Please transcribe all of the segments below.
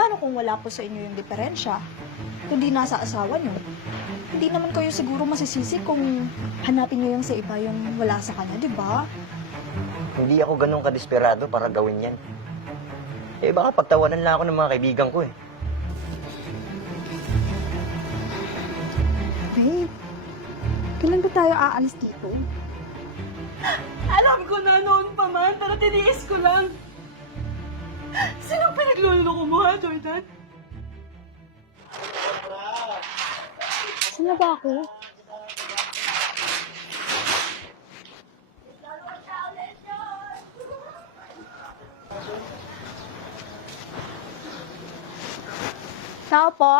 Paano kung wala po sa inyo yung diferensya? Kundi nasa asawa nyo. Hindi naman kayo siguro masisisi kung hanapin nyo yung sa iba yung wala sa kanya, di ba? Hindi ako ganun kadesperado para gawin yan. Eh baka pagtawanan lang ako ng mga kaibigan ko eh. Babe, kailan ba tayo aalis dito? Alam ko na noon pa man, pero tiniis ko lang. Sinong pinagluloko mo, ha, Jordan? Saan na ba ako? Tao po?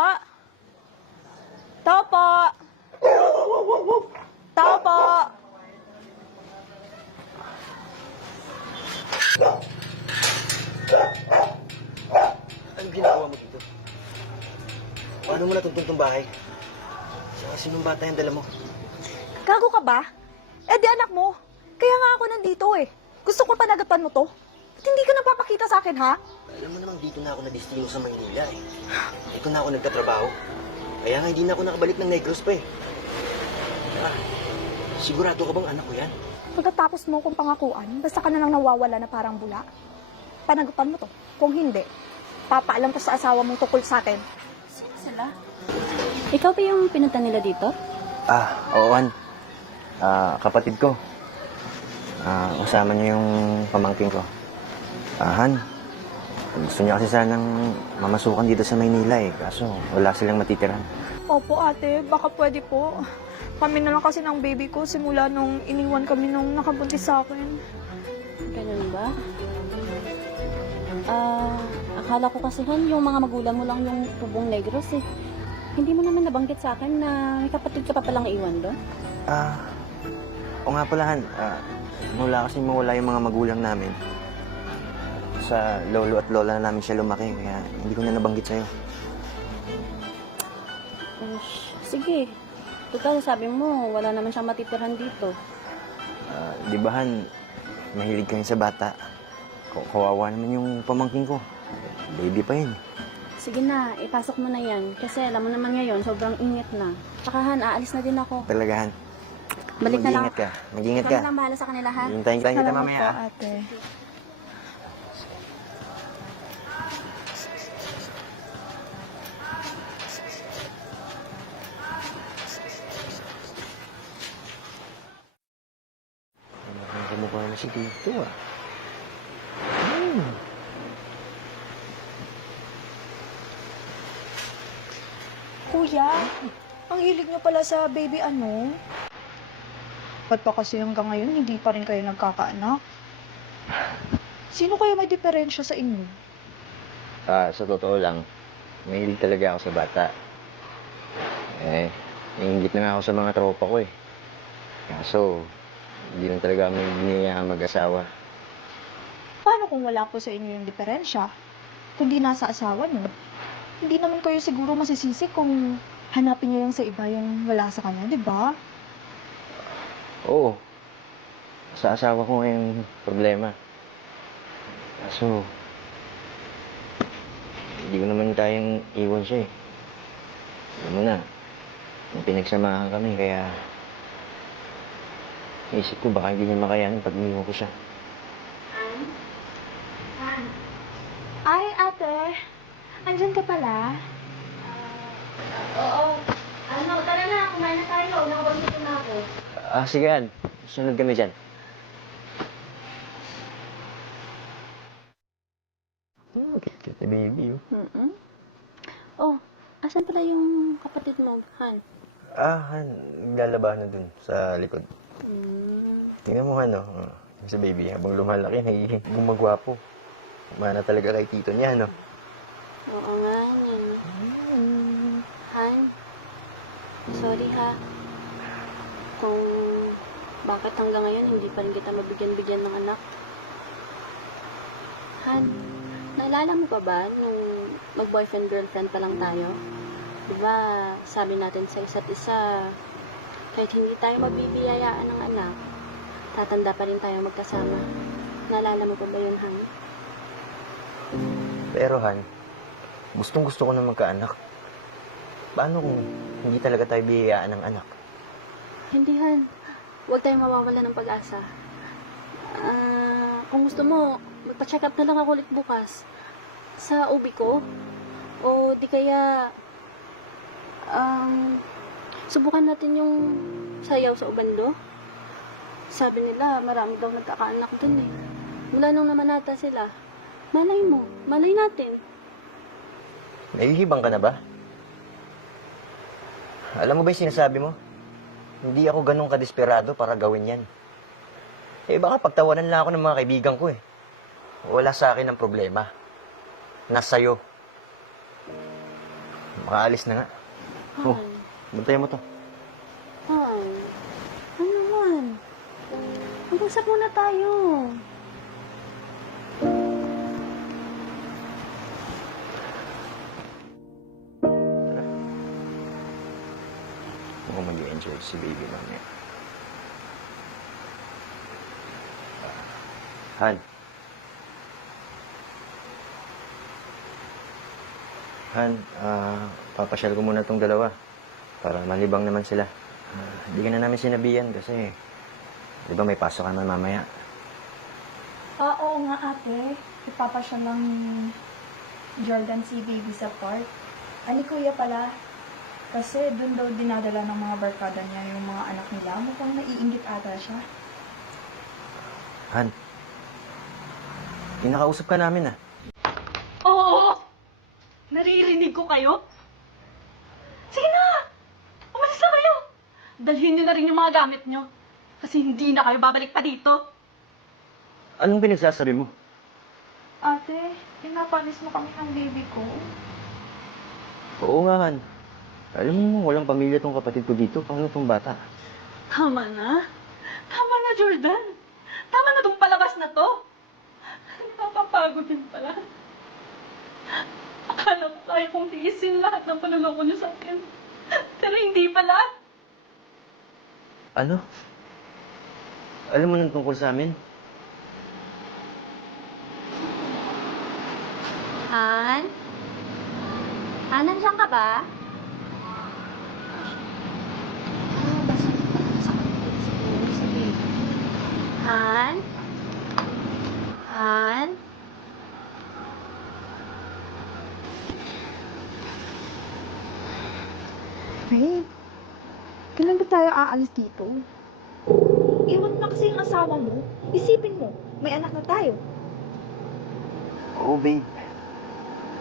Tao po? Tao po? Anong ginagawa mo dito? Paano mo natuntun tong bahay? Saka sinong bata yung dala mo? Gago ka ba? Eh di anak mo. Kaya nga ako nandito eh. Gusto ko panagapan mo to. Ba't hindi ka nagpapakita sa akin, ha? Alam mo namang dito na ako na-destino sa Maynila eh. Dito na ako nagtatrabaho. Kaya nga hindi na ako nakabalik ng Negros pa eh. Ah, sigurado ka bang anak ko yan? Pagkatapos mo kong pangakuan, basta ka na lang nawawala na parang bula. Panagapan mo to. Kung hindi, papaalam ko sa asawa mong tukol sa akin. Sino sila? Ikaw ba yung pinunta nila dito? Oo, Han. Kapatid ko. Kasama niya yung pamangkin ko. Han, gusto niya kasi sanang mamasukan dito sa Maynila eh. Kaso wala silang matitiran. Opo ate, baka pwede po. Kami na lang kasi ng baby ko simula nung iniwan kami nung nakabuntis sa akin. Ganun ba? Akala ko kasi Han, yung mga magulang mo lang yung tubong Negros eh. Hindi mo naman nabanggit sa akin na may kapatid ka pa palang iwan doon? O nga pala, Han. Mula kasi mawala yung mga magulang namin. Sa lolo at lola na namin siya lumaki, kaya hindi ko na nabanggit sa'yo. Sige. Total, sabi mo, wala naman siyang matitirhan dito. Di ba, Han, mahilig kayo sa bata. Kawawa naman yung pamangkin ko. Baby pa yun. Sige na, ipasok mo na yan. Kasi alam mo naman ngayon, sobrang init na. Tsaka Han, aalis na din ako. Talaga, Han. Balik na lang. Mag-iingat ka. Mag-iingat Ikaw ka. na lang bahala sa kanila, Han. Hintayin kita Salamat mamaya, po, ah. ate. Ang kamukha na si Tito, ah. Kuya, ang hilig niyo pala sa baby ano? Ba't pa kasi hanggang ngayon hindi pa rin kayo nagkakaanak? Sino kaya may diferensya sa inyo? Sa totoo lang, mahilig talaga ako sa bata. Nainggit na nga ako sa mga tropa ko eh. Kaso, hindi lang talaga kami biniyayaan mag-asawa. Paano kung wala po sa inyo yung diferensya? Kundi nasa asawa niyo. Hindi naman kayo siguro masisisi kung hanapin niyo yung sa iba yung wala sa kanya, di ba? Oo. Sa asawa ko ngayong problema. Kaso, hindi ko naman tayong iwan siya eh. Alam mo na, pinagsamahan kami kaya isip ko baka hindi niya makayanin pag iniwan ko siya. Ay, ate. Andyan ka pala. Oo. Tara na, kumain na tayo. Nakabagito na ako. Sige, Han. Sunod kami dyan. Cute baby, oh. Oh, asan pala yung kapatid mo, Han? Han. Naglalabahan na dun sa likod. Tingnan mo, Han, oh. Sa baby, habang lumalaki, nagiging gumagwapo. Mana talaga kay tito niya, no? Oo nga, Han, sorry ha. Kung bakit hanggang ngayon hindi pa rin kita mabigyan-bigyan ng anak. Han, naalala mo pa ba nung mag-boyfriend-girlfriend pa lang tayo? Diba, sabi natin sa isa't isa, kahit hindi tayo magbibiyayaan ng anak, tatanda pa rin tayo magkasama. Naalala mo pa ba yun, Han? Pero, Han, Gustong-gusto ko na magkaanak. Paano kung hindi talaga tayo biyayaan ng anak? Hindi, Han. Huwag tayong mawawala ng pag-asa. Kung gusto mo, magpa-check up na lang ako ulit bukas sa OB ko. O di kaya, subukan natin yung sayaw sa Ubando. Sabi nila, marami daw nagkakaanak dun eh. Mula nung namanata sila. Malay mo, malay natin. Nahihibang ka na ba? Alam mo ba yung sinasabi mo? Hindi ako ganun kadesperado para gawin yan. Baka pagtawanan lang ako ng mga kaibigan ko eh. Wala sa akin ang problema. Nasa'yo. Makaalis na nga. Oh, bantayan mo to. Han, ano man? Mag-usap muna tayo. Mukhang mag-i-enjoy si baby mamaya. Han. Han, papasyal ko muna tong dalawa para malibang naman sila. Hindi ka na namin sinabihan kasi di ba may pasok ka na mamaya. Oo nga ate, ipapasya lang ni Jordan si baby sa park. Ani kuya pala, kasi doon daw dinadala ng mga barkada niya yung mga anak nila. Mukhang naiingit ata siya. Han, kinakausap ka namin ah. Oo! Naririnig ko kayo? Sige na! Umalis na kayo! Dalhin niyo na rin yung mga gamit niyo. Kasi hindi na kayo babalik pa dito. Anong pinagsasabi mo? Ate, pinapanis mo kami ng baby ko. Oo nga, Han. Alam mo, walang pamilya tong kapatid ko dito. Paano tong bata? Tama na. Tama na, Jordan. Tama na tong palabas na to. Nakakapagod din pala. Akala ko kaya kong tiisin lahat ng panuloko niyo sa akin. Pero hindi pala. Ano? Alam mo nang tungkol sa amin? Han? Han, nandiyan ka ba? Han? Han? Babe, kailan ba tayo aalis dito? Iwan mo na kasi yung asawa mo. Isipin mo, may anak na tayo. Oo, babe.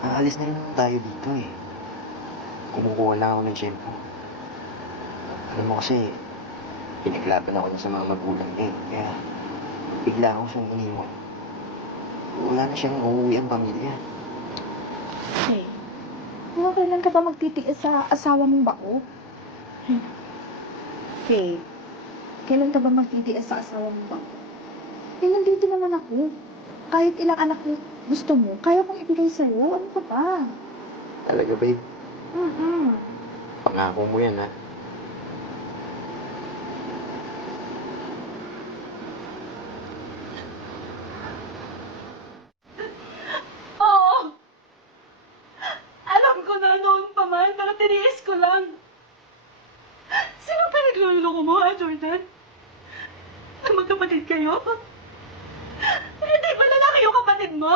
Aalis na rin naman tayo dito eh. Kumukuha lang ako ng tiyempo. Alam mo kasi, pinaglaban ako niya sa mga magulang niya eh. Kaya, bigla ako siyang iniwan. Wala na siyang uuwi ang pamilya. Hey, kailan ka ba magtitiis sa asawa mong bako? Okay, kailan ka ba magtitiis sa asawa mong bako? Eh, nandito naman ako. Kahit ilang anak mo gusto mo, kaya kong ibigay sa'yo. Ano ka ba? Talaga, babe. Mm-mm. Pangako mo yan, ha? Oo! Alam ko na noon pa man, pero tiniis ko lang. Sino pinagluloko mo, ha, Jordan? Na magkapatid kayo? Hindi ba lalaki yung kapatid mo?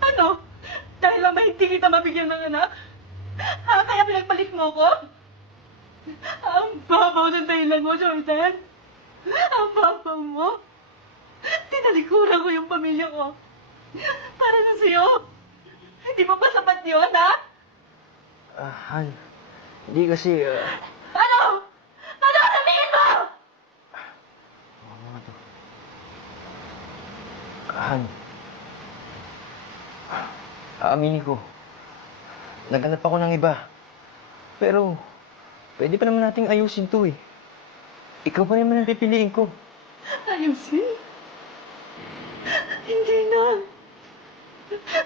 Ano? Dahil lang ba hindi kita mabigyan ng anak? Kaya pinagpalit mo ko? Ang babaw ng dahilan mo, Jordan. Ang babaw mo. Tinalikuran ko yung pamilya ko. Para na sa'yo. Hindi mo pa sapat yun, ha? Han. Hindi kasi, Ano? Ano ka sabihin mo? ano nga to? Han. Aaminin ko. Naghanap ako ng iba. Pero, pwede pa naman nating ayusin to eh. Ikaw pa naman ang pipiliin ko. Ayusin? Hindi na.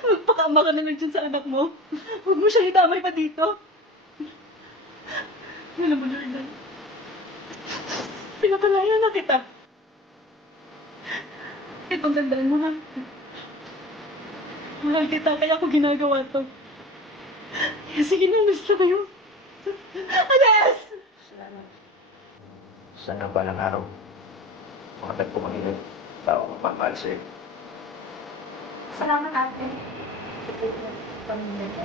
Magpakama ka na lang dyan sa anak mo. Huwag mo siya itamay pa dito. Alam mo, Jordan. Pinapalayan na kita. Itong tandaan mo, ha? Mahal kita, kaya ako ginagawa to. Kaya sige na, gusto kayo. Anes! Sana balang araw, makatagpo kami ng tao magmamahal sa'yo. Salamat ate. Pamilya ko.